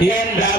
Yeah.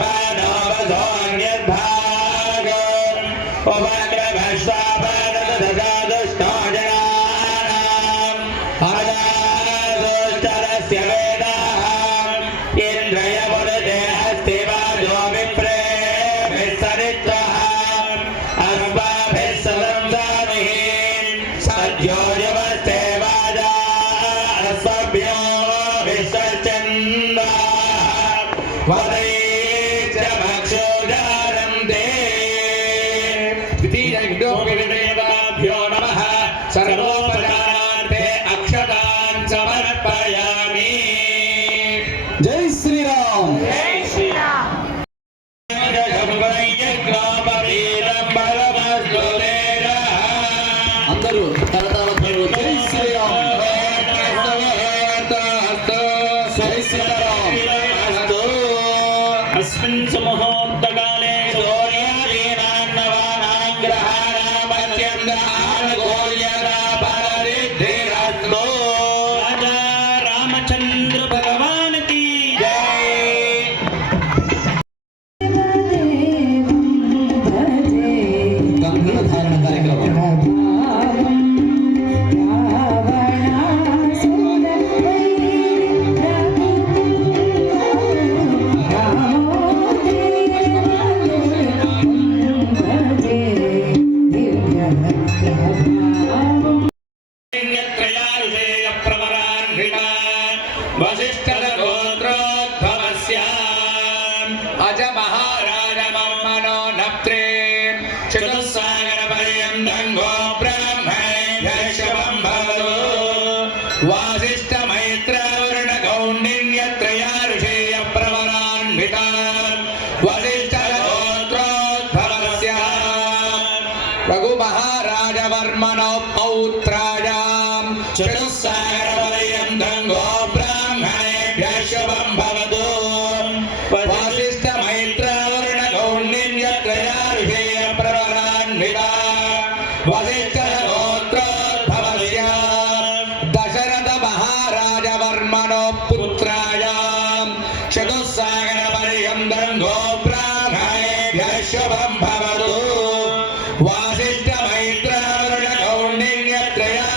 irmãos. ऋणा वसिष्ठर गोत्रोद्भवस्य अज महाराजमर्मणो नप्त्रे चतुस्सागरपर्यन्तं गो ब्रह्मैर्यशवं भवतो वासिष्ठमैत्रवरुणगौण्डिन्यत्रयारुषेय प्रवरान्विता वसिष्ठगोत्रोद्भवस्य रघुमहाराजवर्मणौ पौत्रायां चतुस्सागर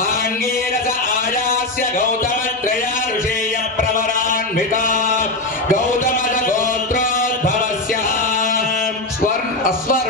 आङ्गीरस आयास्य गौतमत्रया ऋषेय प्रवरान्विता गौतम गोत्रोद्भवस्य स्वर् अस्वर्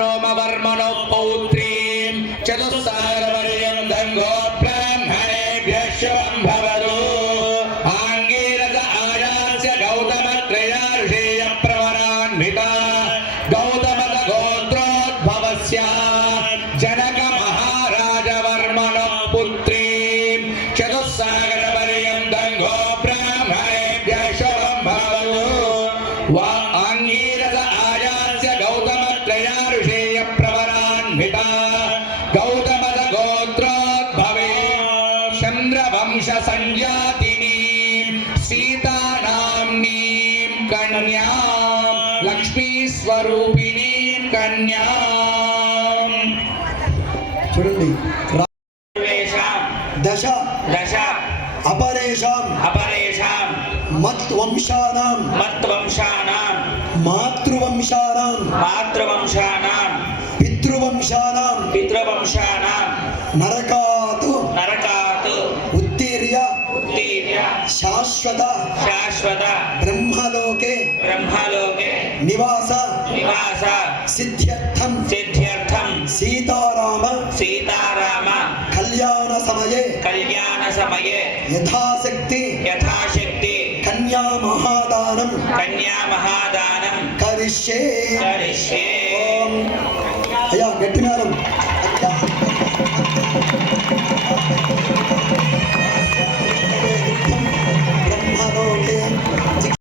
స్వరూపిణీం కన్యాం. చూడండి. దశ. దశ. అపరేషాం. అపరేషాం. మత్ వంశానాం మత్వంశానాం. మాతృవంశానాం. మాతృవంశానాం. పితృవంశానాం. పితృవంశానాం. నరకాత్ శాశ్వత శాశ్వత బ్రహ్మలోకే బ్రహ్మలోకే నివాస నివాస సిద్ధ్యర్థం సిద్ధ్యర్థం సీతారామ సీతారామ కళ్యాణ సమయే కళ్యాణ సమయే యథాశక్తి యథాశక్తి కన్యా మహాదానం కన్యా మహాదానం కరిష్యే. కరిష్యే. అయ్యా గట్టి మేడం